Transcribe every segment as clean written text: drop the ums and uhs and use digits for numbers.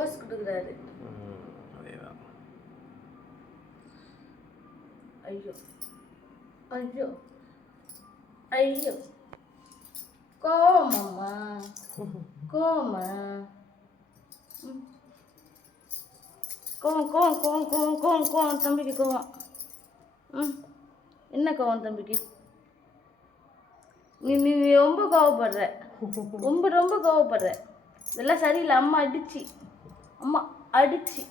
போஸ் கொடுக்குறாரு. அதேதான். ஐயோ ஐயோ ஐயோ கோமம்மா கோமா கோவம் கோவம் கோவம் கோவம் கோவம் கோவம் தம்பிக்கு கோவம். என்ன கோவம் தம்பிக்கு? நீ நீ ரொம்ப கோவப்படுற, ரொம்ப ரொம்ப கோவப்படுற. இதெல்லாம் சரியில்லை. அம்மா அடிச்சு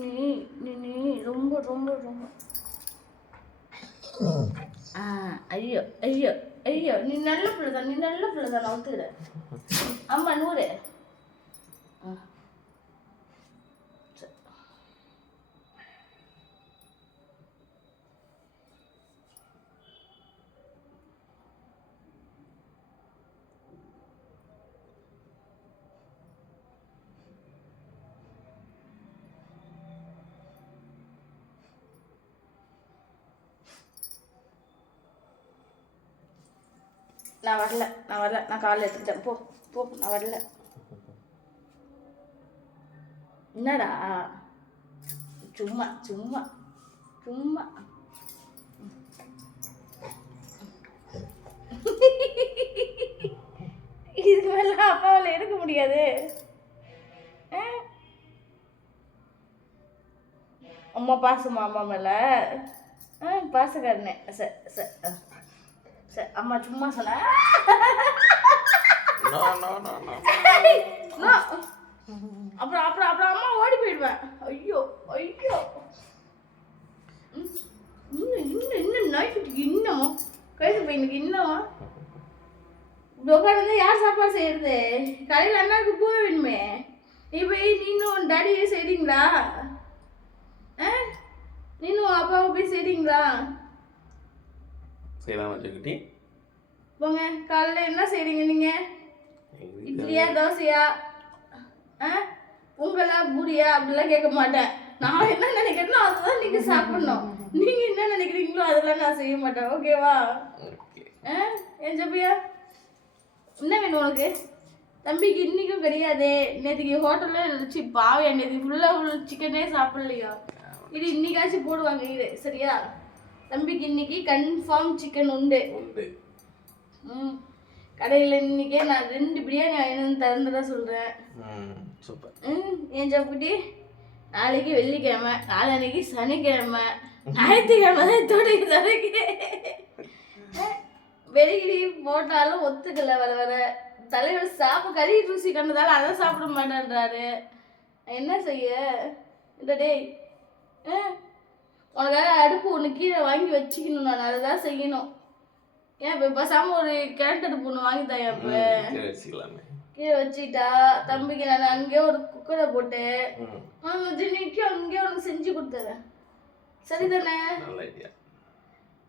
நீ நீ நீ ரொம்ப ரொம்ப ரொம்ப ஐயோ ஐயோ ஐயோ நீ நல்ல பிள்ளை தான், நான் ஒத்துக்கிறேன். அம்மா 100. நான் வரல, நான் காலைல எடுத்துக்கிட்டேன். போ நான் வரல. என்னடா சும்மா சும்மா சும்மா இதுக்கு மேல அப்பாவால் எடுக்க முடியாது. அம்மா பாசமா அம்மா மேல பாசக்காரனே. சரி அம்மா சும்மா சொன்ன. அப்புறம் அப்புறம் அப்புறம் அம்மா ஓடி போயிடுவேன். ஐயோ ஐயோ இன்னும் நைட்டுக்கு இன்னும் கைது பையனுக்கு இன்னும் உட்காந்து யார் சாப்பாடு செய்யறது? கடையில் அண்ணாவுக்கு போக வேணுமே. நீ போய் நீனும் உன் டாடியே செய்றீங்களா? நீனும் அப்பாவை போய் செய்றீங்களா? போங்க. காலைல என்ன செய்றீங்க நீங்க? இட்லியா தோசையா உங்களா பூரியா அப்படிலாம் கேட்க மாட்டேன். நான் என்ன நினைக்கிறேனோ அதுதான் நீங்க சாப்பிடணும். நீங்க என்ன நினைக்கிறீங்களோ அதெல்லாம் நான் செய்ய மாட்டேன். ஓகேவா? என் ஜப்பியா என்ன வேணும் உனக்கு? தம்பிக்கு இன்னைக்கும் கிடையாது. நேற்றுக்கு ஹோட்டல்ல இருந்துச்சு. பாவையா நேற்றுக்கு ஃபுல்லாக சிக்கனே சாப்பிடலையா? இது இன்னைக்காச்சும் போடுவாங்க. இது சரியா? தம்பிக்கு இன்னைக்கு கன்ஃபார்ம் சிக்கன் உண்டு. கடையில் இன்னைக்கே நான் 2 பிரியாணி வாங்கினு திறந்துடா சொல்கிறேன். சூப்பர். ஏன் சாப்பிட்டு நாளைக்கு வெள்ளிக்கிழமை, நாளைக்கு சனிக்கிழமை, ஞாயிற்றுக்கிழமை தான் தொடங்கி வெறிகிடி போட்டாலும் ஒத்துக்கல. வர தலைவர் கறி ருசி கண்டதால அதை சாப்பிட மாட்டேன்றாரு. என்ன செய்ய? இந்த டேய் உனக்காக அடுப்பு ஒன்று கீழே வாங்கி வச்சுக்கணும். நான் அதை தான் செய்யணும். ஏன் இப்போ பேசாம ஒரு கேரட் அடுப்பு ஒன்று வாங்கி தாயா? இப்போ கீழே வச்சுக்கிட்டா தம்பிக்கு நான் அங்கேயே ஒரு குக்கரை போட்டு தினைக்கு அங்கேயே உனக்கு செஞ்சு கொடுத்துறேன். சரிதானே?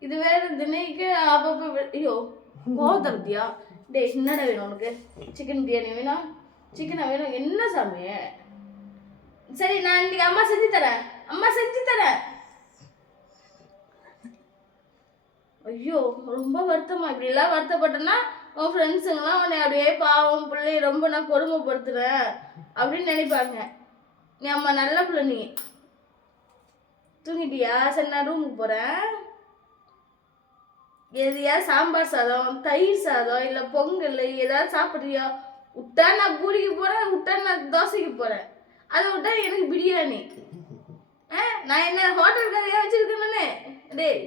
இது வேற தினைக்கு அப்பப்போ ஐயோ கோவத்தை பத்தியா? டே என்னடா வேணும் உனக்கு? சிக்கன் பிரியாணி வேணும்? சிக்கனா வேணும்? என்ன சாமி? சரி நான் இன்னைக்கு அம்மா செஞ்சு தரேன். ஐயோ ரொம்ப வருத்தமா? இப்படிலாம் வருத்தப்பட்டேன்னா உன் ஃப்ரெண்ட்ஸுங்கெல்லாம் உன்னை அப்படியே பாவம் பிள்ளை ரொம்ப நான் கொடுமைப்படுத்துறேன் அப்படின்னு நினைப்பாங்க. நீ அம்மா நல்ல பிள்ளை. நீ தூங்கிட்டியா? சரி நான் ரூமுக்கு போகிறேன். எதையா சாம்பார் சாதம், தயிர் சாதம், இல்லை பொங்கல் ஏதாவது சாப்பிட்றியா? விட்டா நான் பூரிக்கு போகிறேன், விட்டா நான் தோசைக்கு போகிறேன். அதை விட்டா எனக்கு பிரியாணி. நான் என்ன ஹோட்டல் கதையா வச்சுருக்கேன்னு? டேய்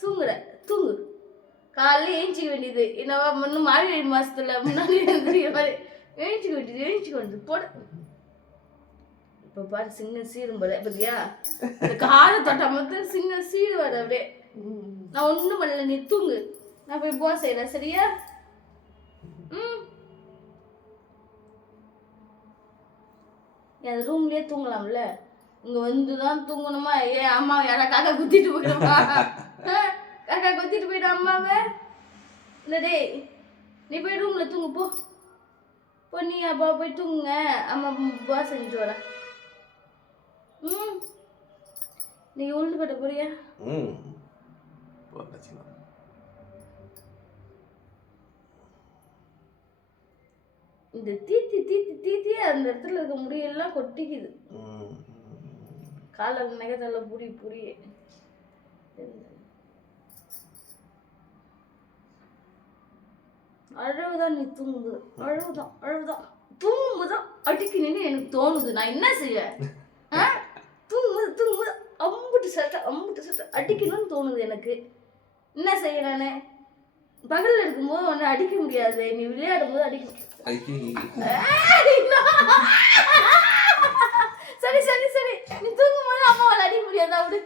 தூங்கு. காலையில் ஏஞ்சிக்க வேண்டியது. என்னவா இன்னும் மார்கழி மாசத்துல முன்னாடி ஏஞ்சிக்க வேண்டியது போடு. இப்போ பாரு சிங்கம் சீரும் போல பத்தியா? இந்த காலை தொட்டா மட்டும் சிங்கம் சீருவாரு அப்படியே. நான் ஒன்றும் பண்ணல, நீ தூங்கு. நான் போய் போக செய்யறேன். சரியா? என் ரூம்லயே தூங்கலாம்ல. இங்க வந்துதான் தூங்கணுமா? ஏன் அம்மா யாரா காக்கா குத்திட்டு போயிடுமா? காக்கா குத்திட்டு போயிடு அம்மாவை. இல்லை டேய் நீ போய் ரூம்ல தூங்கு போ. நீ அப்பா போய் தூங்குங்க. அம்மா பா செஞ்சு வர. நீ உளுந்து போட்ட போறியா? இந்த தீத்தி தீத்தி தீத்தி அந்த இடத்துல இருக்க முடியெல்லாம் கொட்டிக்குது. கால நகத்தால புரி புரிய அழகுதான். நீ தூங்குது அழகுதான் தூங்கும்போதுதான் அடிக்கணும்னு எனக்கு தோணுது. நான் என்ன செய்ய? தூங்கும்போது அம்புட்டு சட்டை அடிக்கணும்னு தோணுது எனக்கு. என்ன செய்ய? நான் பகல்ல இருக்கும்போது ஒன்று அடிக்க முடியாது, நீ விளையாடும் போது அடிக்க. சரி நீ தூங்கும் போது அம்மாவால் அடிக்க முடியாதா? அப்படி